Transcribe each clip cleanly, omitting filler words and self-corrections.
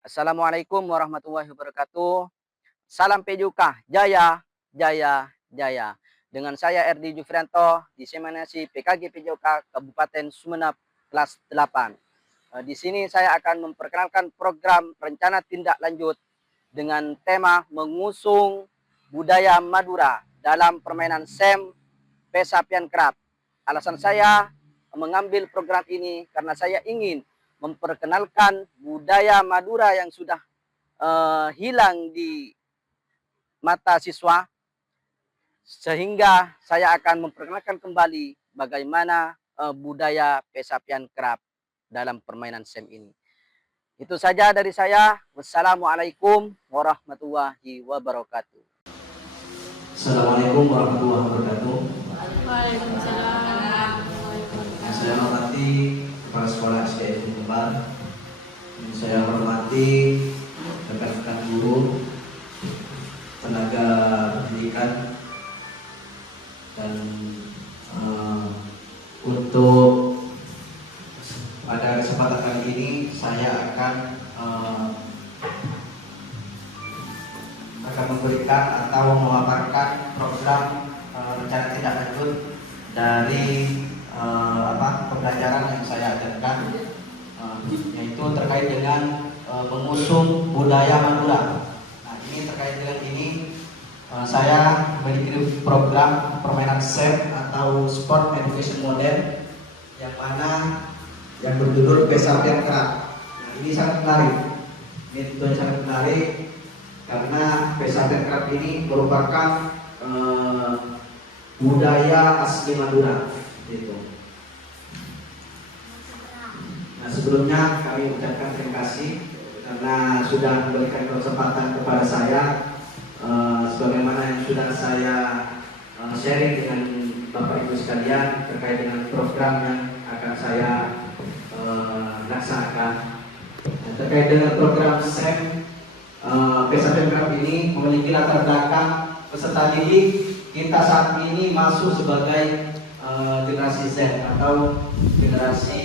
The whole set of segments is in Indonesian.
Assalamualaikum warahmatullahi wabarakatuh. Salam PJK, jaya, jaya, jaya. Dengan saya RD Jufrianto, diseminasi PKG PJK Kabupaten Sumeneb kelas 8. Di sini saya akan memperkenalkan program rencana tindak lanjut dengan tema mengusung budaya Madura dalam permainan SEM Pesapian Kerap. Alasan saya mengambil program ini karena saya ingin memperkenalkan budaya Madura yang sudah hilang di mata siswa, sehingga saya akan memperkenalkan kembali bagaimana budaya Pesapian Kerap dalam permainan SEM ini. Itu saja dari saya. Wassalamualaikum warahmatullahi wabarakatuh. Assalamualaikum warahmatullahi wabarakatuh. Waalaikumsalam. Saya hormati Kepala Sekolah SDN Kembar. Saya hormati rekan-rekan guru, tenaga pendidikan, dan untuk pada kesempatan kali ini saya akan memberikan atau memaparkan program rencana tindak lanjut dari pembelajaran yang saya ajarkan, yaitu terkait dengan mengusung budaya Madura. Nah, ini terkait dengan ini saya memiliki program permainan SEM atau Sport Education Model yang mana yang berjudul Pesapian Kerap. Nah, ini sangat menarik. Ini tentunya sangat menarik karena Pesapian Kerap ini merupakan budaya asli Madura, gitu. Nah, sebelumnya kami ucapkan terima kasih karena sudah memberikan kesempatan kepada saya, sebagaimana yang sudah saya sharing dengan Bapak Ibu sekalian terkait dengan program yang akan saya laksanakan. Nah, terkait dengan program SEM Pesapian Kerap ini memiliki latar belakang peserta didik kita saat ini masuk sebagai generasi Z atau generasi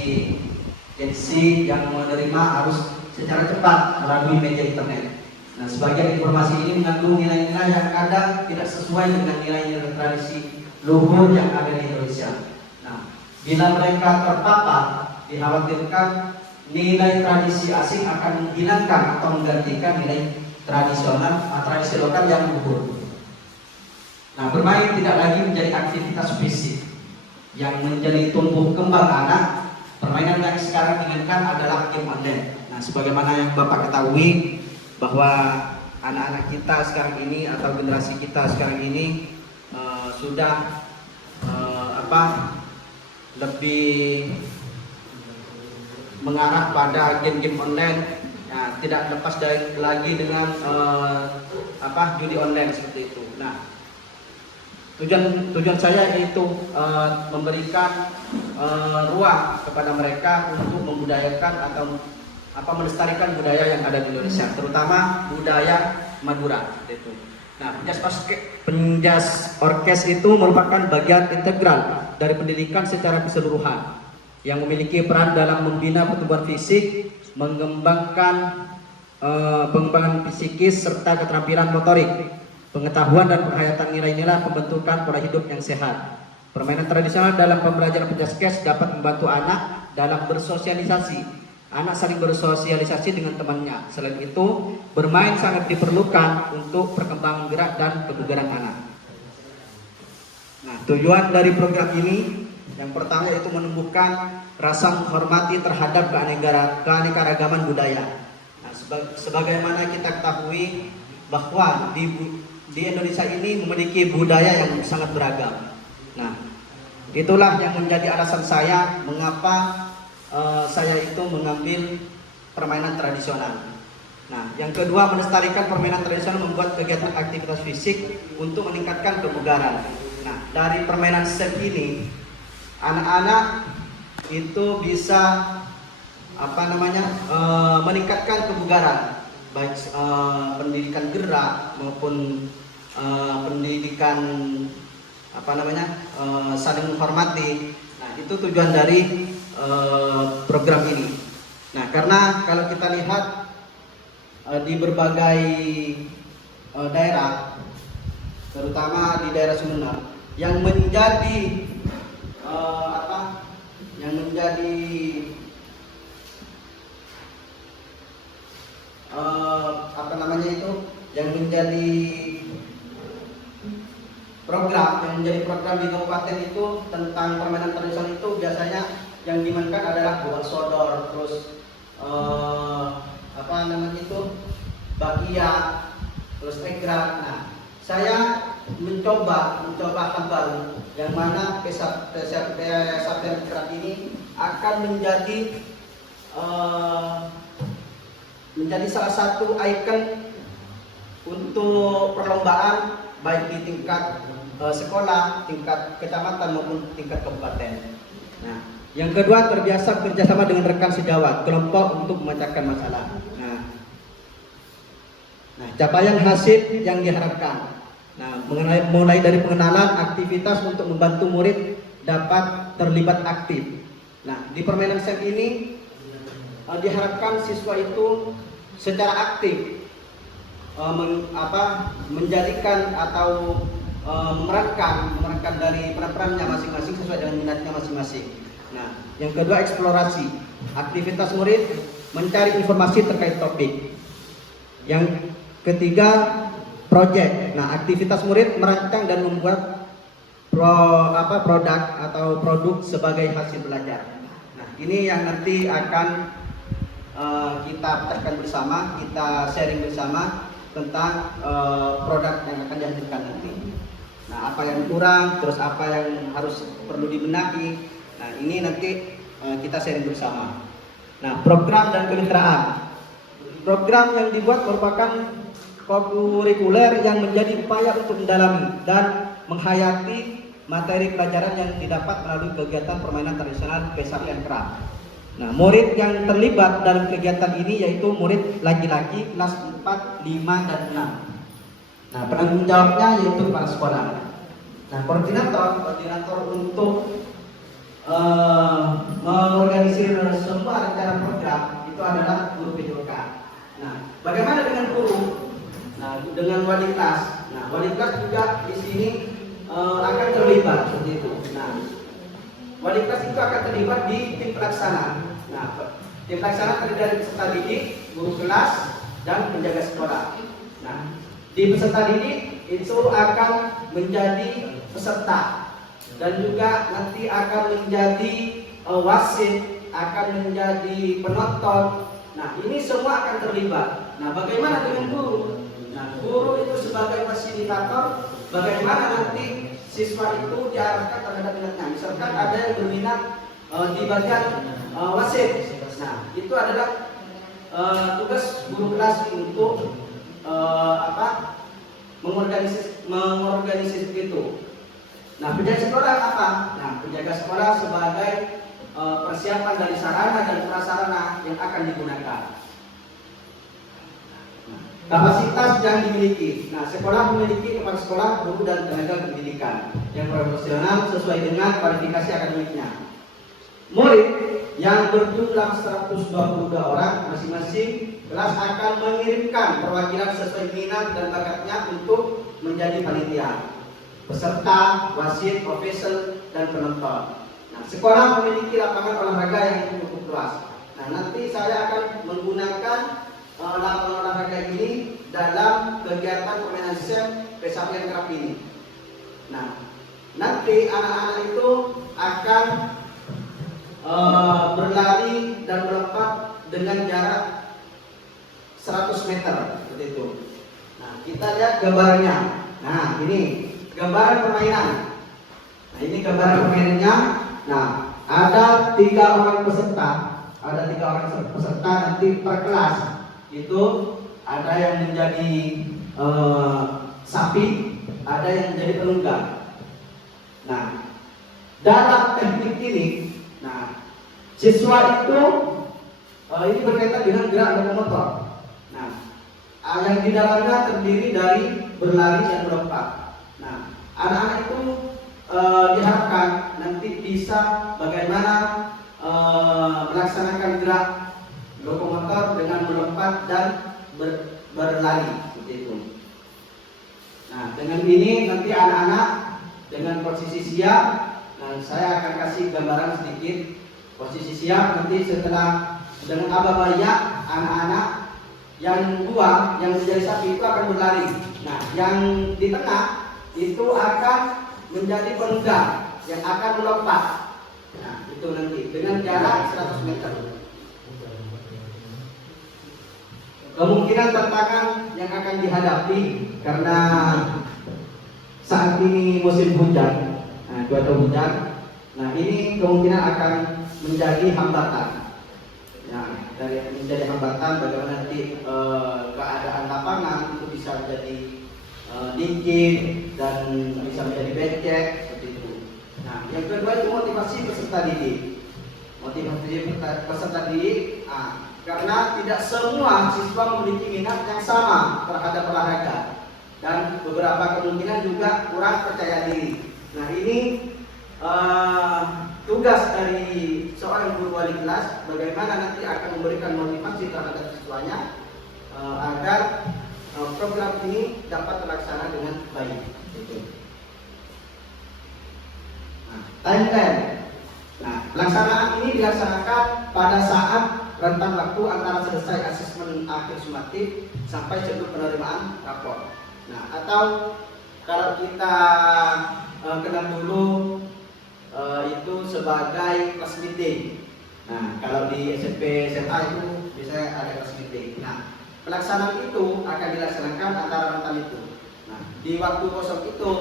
Gen Z yang menerima harus secara cepat melalui media internet. Nah, sebagian informasi ini mengandung nilai-nilai yang kadang tidak sesuai dengan nilai-nilai tradisi luhur yang ada di Indonesia. Nah, bila mereka terpapar, dikhawatirkan nilai tradisi asing akan menghilangkan atau menggantikan nilai tradisional tradisi lokal yang luhur. Nah, bermain tidak lagi menjadi aktivitas fisik yang menjadi tumbuh kembang anak. Permainan yang sekarang diinginkan adalah game online. Nah, sebagaimana yang Bapak ketahui bahwa anak-anak kita sekarang ini atau generasi kita sekarang ini sudah lebih mengarah pada game-game online. Nah, tidak lepas lagi dengan judi online seperti itu. Nah, tujuan saya yaitu memberikan ruang kepada mereka untuk membudayakan atau melestarikan budaya yang ada di Indonesia, terutama budaya Madura itu. Nah, penjas orkes itu merupakan bagian integral dari pendidikan secara keseluruhan yang memiliki peran dalam membina pertumbuhan fisik, mengembangkan pengembangan psikis serta keterampilan motorik, pengetahuan dan penghayatan nilai-nilai pembentukan pola hidup yang sehat. Permainan tradisional dalam pembelajaran penjaskes dapat membantu anak dalam bersosialisasi. Anak saling bersosialisasi dengan temannya. Selain itu, bermain sangat diperlukan untuk perkembangan gerak dan kebugaran anak. Nah, tujuan dari program ini yang pertama yaitu menumbuhkan rasa menghormati terhadap keanekaragaman budaya. Nah, sebagaimana kita ketahui bahwa di Indonesia ini memiliki budaya yang sangat beragam. Nah, itulah yang menjadi alasan saya mengapa saya itu mengambil permainan tradisional. Nah, yang kedua, melestarikan permainan tradisional membuat kegiatan aktivitas fisik untuk meningkatkan kebugaran. Nah, dari permainan SEM ini, anak-anak itu bisa meningkatkan kebugaran, baik pendidikan gerak maupun pendidikan saling menghormati. Nah, itu tujuan dari program ini. Nah, karena kalau kita lihat di berbagai daerah, terutama di daerah Sumeneb, yang menjadi yang menjadi program di kabupaten itu tentang permainan tradisional itu biasanya yang dimainkan adalah buah sodor, terus bakia, terus egrak. Nah, saya mencoba hal baru yang mana pesapian egrak ini akan menjadi salah satu ikon untuk perlombaan baik di tingkat sekolah, tingkat kecamatan maupun tingkat kabupaten. Nah, yang kedua, terbiasa bekerjasama dengan rekan sejawat kelompok untuk memecahkan masalah. Nah, capaian hasil yang diharapkan. Nah, mulai dari pengenalan aktivitas untuk membantu murid dapat terlibat aktif. Nah, di permainan SEM ini diharapkan siswa itu secara aktif menjadikan atau memerankan dari peran-perannya masing-masing sesuai dengan minatnya masing-masing. Nah, yang kedua, eksplorasi. Aktivitas murid mencari informasi terkait topik. Yang ketiga, proyek. Nah, aktivitas murid merancang dan membuat produk atau produk sebagai hasil belajar. Nah, ini yang nanti akan kita pecahkan bersama, kita sharing bersama tentang produk yang akan dihasilkan nanti. Nah, apa yang kurang, terus apa yang harus perlu dibenahi. Nah, ini nanti kita sharing bersama. Nah, program dan kemitraan. Program yang dibuat merupakan kurikuler yang menjadi upaya untuk mendalami dan menghayati materi pelajaran yang didapat melalui kegiatan permainan tradisional Pesapian Kerap. Nah, murid yang terlibat dalam kegiatan ini yaitu murid laki-laki kelas 4, 5, dan 6. Nah, penanggung jawabnya yaitu kepala sekolah. Nah, koordinator untuk mengorganisir semua rencana program itu adalah guru PJOK. Nah, bagaimana dengan guru? Nah, dengan wali kelas. Nah, wali kelas juga di sini akan terlibat seperti itu. Nah, wali kelas itu akan terlibat di tim pelaksana. Nah, tim pelaksana terdiri dari peserta didik, guru kelas, dan penjaga sekolah. Nah, di peserta didik itu akan menjadi peserta dan juga nanti akan menjadi wasit, akan menjadi penonton. Nah, ini semua akan terlibat. Nah, bagaimana dengan guru? Nah, guru itu sebagai fasilitator, bagaimana nanti siswa itu diarahkan terhadap minatnya. Misalkan ada yang berminat di bagian wasit. Nah, itu adalah tugas guru kelas untuk mengorganisasi itu. Nah, penjaga sekolah apa? Nah, penjaga sekolah sebagai persiapan dari sarana dan prasarana yang akan digunakan. Kapasitas yang dimiliki. Nah, sekolah memiliki kepala sekolah, guru, dan tenaga pendidikan yang profesional sesuai dengan kualifikasi akademiknya. Murid yang berjumlah 122 orang masing-masing kelas akan mengirimkan perwakilan sesuai minat dan bakatnya untuk menjadi panitia, peserta, wasit, profesor, dan penonton. Nah, sekolah memiliki lapangan olahraga yang cukup luas. Nah, nanti saya akan menggunakan lapangan olahraga ini dalam kegiatan permainan SEM Pesapian Kerap ini. Nah, nanti anak-anak itu akan berlari dan melompat dengan jarak 100 meter seperti itu. Nah, kita lihat gambarnya. Nah, ini gambaran permainan. Nah, ini gambaran permainannya. Nah, ada 3 orang peserta. Ada 3 orang peserta nanti per kelas. Itu ada yang menjadi sapi, ada yang menjadi penunggang. Nah, dalam teknik ini, nah, siswa itu ini berkaitan dengan gerak lokomotor. Nah, yang di dalamnya terdiri dari berlari dan melompat. Nah, anak-anak itu diharapkan nanti bisa bagaimana melaksanakan gerak lokomotor dengan melompat dan berlari seperti itu. Nah, dengan ini nanti anak-anak dengan posisi siap. Nah, saya akan kasih gambaran sedikit posisi siap. Nanti setelah dengan abah banyak anak-anak yang dua yang menjadi satu itu akan berlari. Nah, yang di tengah itu akan menjadi penunggang yang akan melompat. Nah, itu nanti dengan jarak 100 meter. Kemungkinan tantangan yang akan dihadapi karena saat ini musim hujan, cuaca hujan. Nah, ini kemungkinan akan menjadi hambatan. Nah, dari menjadi hambatan bagaimana nanti keadaan lapangan itu bisa menjadi licin dan bisa menjadi becek seperti itu. Nah, yang kedua itu motivasi peserta didik. Motivasi peserta didik, karena tidak semua siswa memiliki minat yang sama terhadap olahraga dan beberapa kemungkinan juga kurang percaya diri. Nah, ini tugas dari seorang guru wali kelas bagaimana nanti akan memberikan motivasi terhadap siswanya agar program ini dapat terlaksana dengan baik. Nah, timeline. Nah, pelaksanaan ini dilaksanakan pada saat rentang waktu antara selesai asesmen akhir sumatif sampai sebelum penerimaan rapor. Nah, atau kalau kita kenal dulu itu sebagai class meeting. Nah, kalau di SMP SMA itu biasanya ada class meeting. Nah, pelaksanaan itu akan dilaksanakan antara rentan itu. Nah, di waktu kosong itu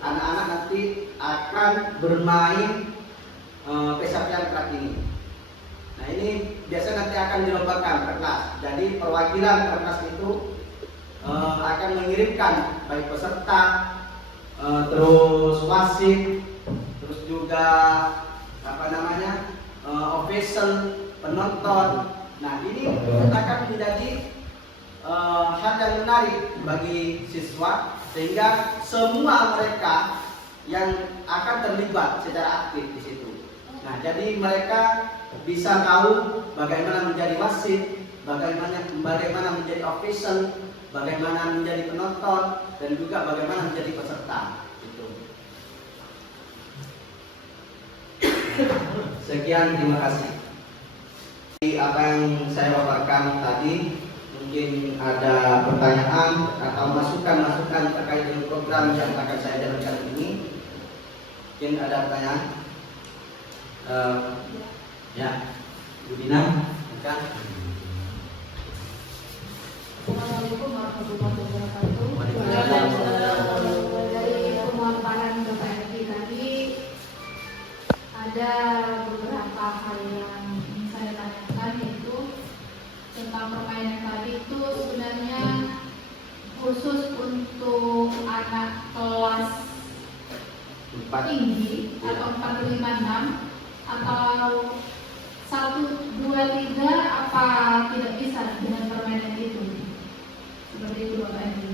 anak-anak nanti akan bermain pesapian kerak ini. Nah, ini biasanya nanti akan dilombakan per kelas. Jadi perwakilan per kelas itu akan mengirimkan baik peserta, terus wasit, terus juga official, penonton. Nah, ini akan menjadi hal yang menarik bagi siswa sehingga semua mereka yang akan terlibat secara aktif di situ. Nah, jadi mereka bisa tahu bagaimana menjadi wasit, bagaimana menjadi official, bagaimana menjadi penonton, dan juga bagaimana menjadi peserta. Gitu. Sekian, terima kasih. Apa yang saya paparkan tadi, mungkin ada pertanyaan atau masukan-masukan terkait dengan program yang akan saya jalankan ini. Mungkin ada pertanyaan? Ya, Bu Dina, silakan. Assalamualaikum warahmatullahi wabarakatuh. Dari pemaparan Bapak Edi tadi ada beberapa hal yang ingin saya tanyakan, yaitu tentang permainan tadi itu sebenarnya khusus untuk anak kelas tinggi atau 4, 5, 6 atau 1, 2, 3 apa tidak bisa dengan permainan itu? Seperti itu Bapak Edi.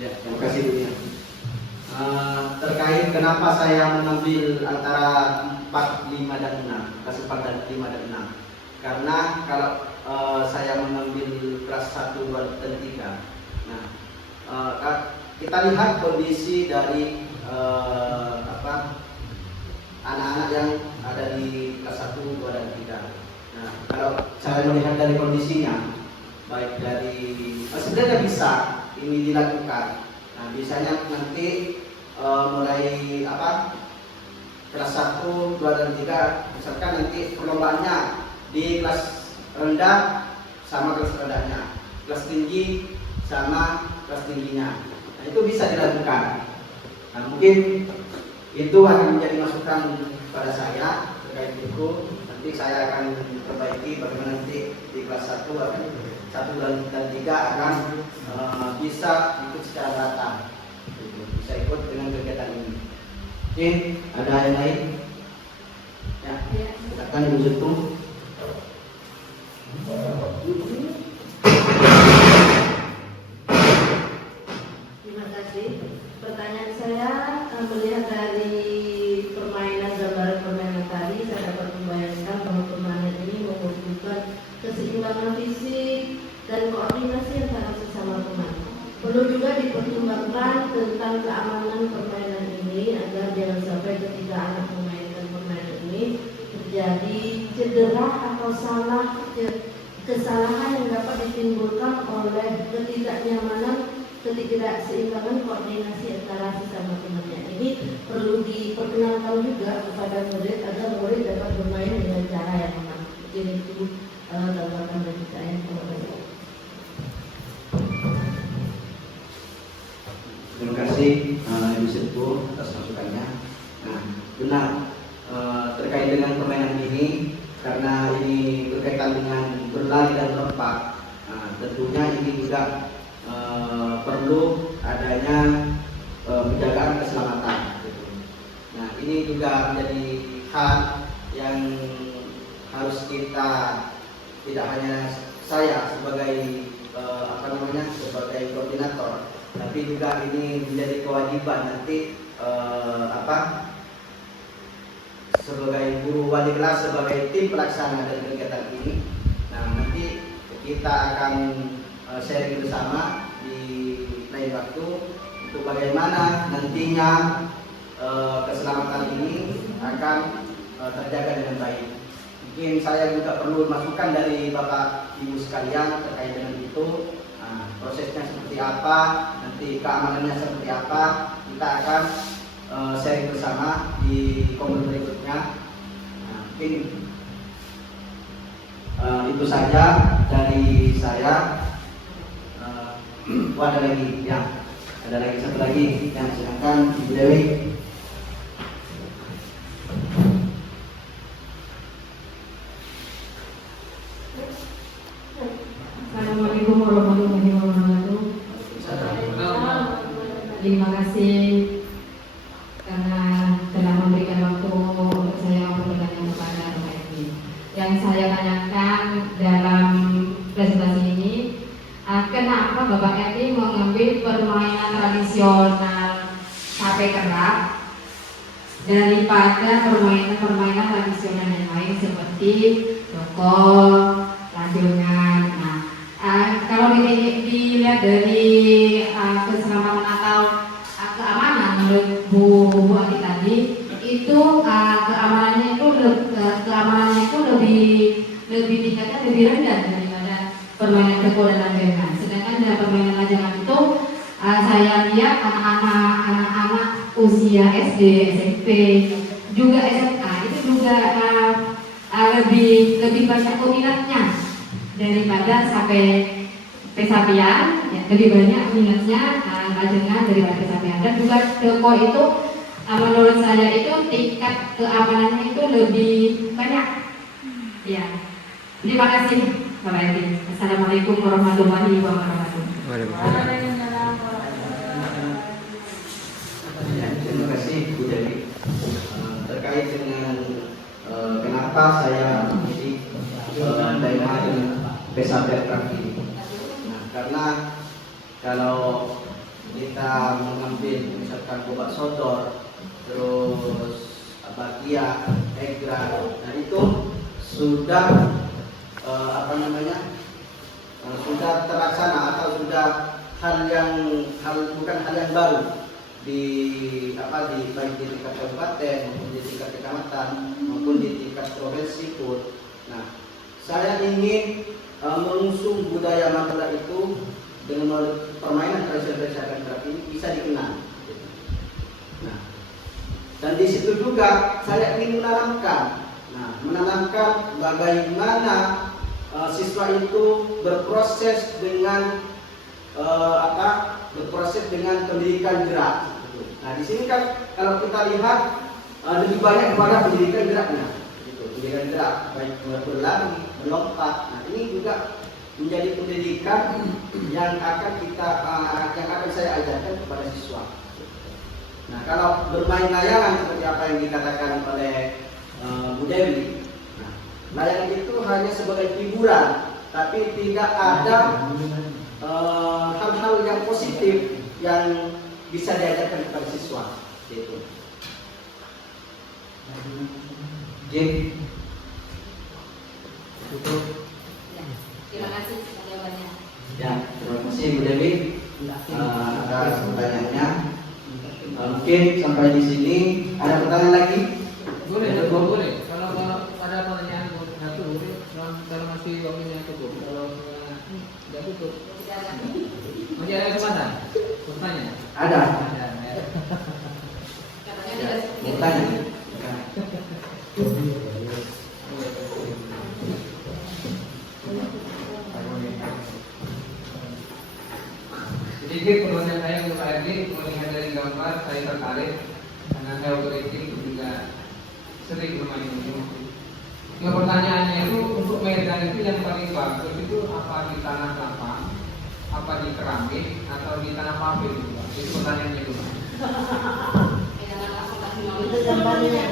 Ya, terima kasih Bu Dina. Terkait kenapa saya mengambil antara 4, 5, dan 6, kelas 4 dan 5 dan 6. Karena kalau saya mengambil kelas 1, 2, dan 3. Nah, kita lihat kondisi dari anak-anak yang ada di kelas 1, 2, dan 3. Nah, kalau saya melihat dari kondisinya, baik dari sebenarnya bisa ini dilakukan. Nah, biasanya nanti mulai kelas 1, 2, dan 3, misalkan nanti perlombaannya di kelas rendah sama kelas rendahnya, kelas tinggi sama kelas tingginya. Nah, itu bisa dilakukan. Nah, mungkin itu akan menjadi masukan pada saya terkait itu. Nanti saya akan perbaiki bagaimana nanti di kelas 1 dan 3 akan bisa ikut secara rata, bisa ikut dengan kegiatan ini. Oke, ada yang lain? Ya, silakan Ibu Setu. Terima kasih. Pertanyaan saya melihat dari permainan gambaran permainan tadi, saya dapat membayangkan bahwa permainan ini memiliki perkembangan fisik dan koordinasi antara sesama teman. Perlu juga dipertimbangkan tentang keamanan permainan ini agar jangan sampai ketika anak memainkan permainan ini terjadi cedera atau kesalahan yang dapat ditimbulkan oleh ketidaknyamanan, ketidakseimbangan koordinasi antara sesama temannya. Ini perlu diperkenalkan juga kepada murid agar murid dapat bermain dengan cara yang aman. Mungkin itu gambaran dari saya. Terima kasih Ibu Sirku atas masukannya. Nah, benar terkait dengan permainan ini, karena ini berkaitan dengan berlari dan lompat. Nah, tentunya ini juga perlu adanya penjagaan keselamatan. Gitu. Nah, ini juga menjadi hal yang harus kita, tidak hanya saya sebagai sebagai koordinator, tapi juga ini menjadi kewajiban nanti sebagai guru wali kelas, sebagai tim pelaksana dari kegiatan ini. Nah, nanti kita akan sharing bersama di lain waktu untuk bagaimana nantinya keselamatan ini akan terjaga dengan baik. Mungkin saya juga perlu masukan dari Bapak Ibu sekalian terkait dengan itu. Nah, prosesnya seperti apa, nanti keamanannya seperti apa, kita akan sharing bersama di komponen berikutnya. Nah, mungkin itu saja dari saya. Ada lagi satu lagi yang silakan Ibu Dewi. Assalamualaikum warahmatullahi wabarakatuh. Terima kasih karena telah memberikan waktu untuk saya bertanya kepada Bapak Edi. Yang saya tanyakan dalam presentasi ini, kenapa Bapak Edi mengambil permainan tradisional tape kerak daripada permainan tradisional yang lain seperti dokol, lanjungan. Kalau dilihat dari keselamatan atau keamanan menurut Bu Adi tadi, itu keamanannya itu lebih tingkatnya lebih rendah daripada permainan dokol dan lanjungan. Sedangkan dalam permainan lanjungan itu saya lihat anak-anak usia SD, SMP, juga SMA itu juga lebih banyak minatnya daripada sampai pesapian, ya, lebih banyak minatnya lanjungan daripada pesapian. Dan juga dokol itu menurut saya itu tingkat keamanannya itu lebih banyak. Ya, terima kasih Bapak Edi. Assalamualaikum warahmatullahi wabarakatuh. Terima kasih Bu Dewi. Terkait dengan kenapa saya memilih tema dengan pesapian ini. Nah, karena kalau kita mengambil misalkan Gobak Sodor, terus Bakia, Egra, nah itu sudah sudah terlaksana atau sudah bukan hal yang baru di baik di tingkat kabupaten maupun di tingkat kecamatan maupun di tingkat provinsi pun. Nah, saya ingin mengusung budaya Madura itu dengan permainan tradisional ini bisa dikenal. Nah, dan di situ juga saya ingin menanamkan bagaimana siswa itu berproses dengan pendidikan gerak. Nah, di sini kan kalau kita lihat lebih banyak kepada pendidikan geraknya, pendidikan gerak baik berlari, melompat. Nah, ini juga menjadi pendidikan yang akan saya ajarkan kepada siswa. Nah, kalau bermain layangan seperti apa yang dikatakan oleh Bu Dewi, nah, layangan itu hanya sebagai hiburan, tapi tidak ada hal-hal yang positif yang bisa diajarkan kepada siswa. Gitu. Jim, Terima kasih jawabannya. Ya, terima kasih Bu Dewi atas pertanyaannya. Mungkin sampai di sini ada pertanyaan lagi? Boleh, boleh. Kalau ada pertanyaan satu, kalau masih waktunya cukup. Kalau tidak cukup, masih ada kesempatan. Bertanya. Ada. Ada. Katanya Ya, tidak bertanya. Sedikit pertanyaan saya untuk Pak RD, melihat dari gambar saya tertarik karena saya otomatis juga sering bermain ini. Yang pertanyaannya itu untuk medan itu yang paling bagus itu apa di tanah lapang, apa di keramik atau di tanah papir itu Pak? Itu pertanyaannya itu Pak. Itu gambarnya.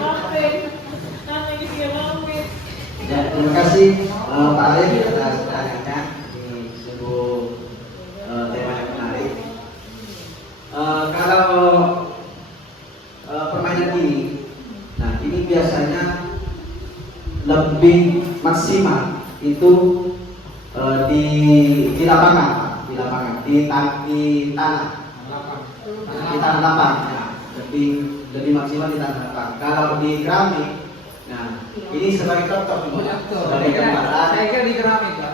Ya, terima kasih Pak Arif atas pertanyaannya. Ini sebuah tema yang menarik. Kalau permainan ini, nah ini biasanya lebih maksimal itu di lapangan, di tanah, di tanah lapang. Ya, lebih maksimal di tanah lapang. Kalau di keramik, nah ini sebagai contoh, sebagai gambaran. Saya kira di keramik Pak.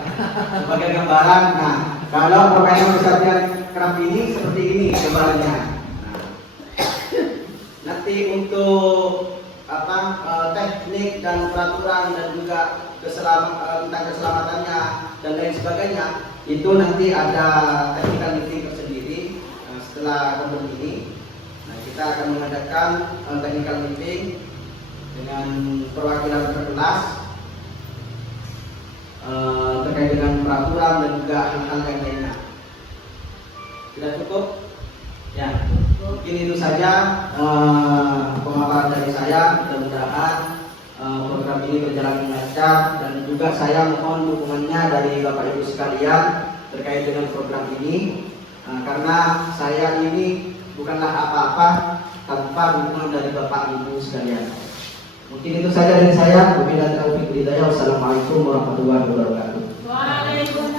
Sebagai gambaran, nah kalau permainan kesatuan keramik ini seperti ini gambarannya. Nah, nanti untuk teknik dan peraturan dan juga tentang keselamatannya dan lain sebagainya itu nanti ada technical meeting tersendiri setelah kompetisi ini. Nah, kita akan mengadakan technical meeting dengan perwakilan terkelas terkait dengan peraturan dan juga hal-hal yang lainnya. Sudah cukup? Ya, mungkin itu saja pemaparan dari saya. Mudah-mudahan program ini berjalan dengan lancar dan juga saya mohon dukungannya dari Bapak Ibu sekalian terkait dengan program ini karena saya ini bukanlah apa-apa tanpa dukungan dari Bapak Ibu sekalian. Mungkin itu saja dari saya. Wabillahi taufiq wal hidayah. Wassalamualaikum warahmatullahi wabarakatuh. Waalaikumsalam.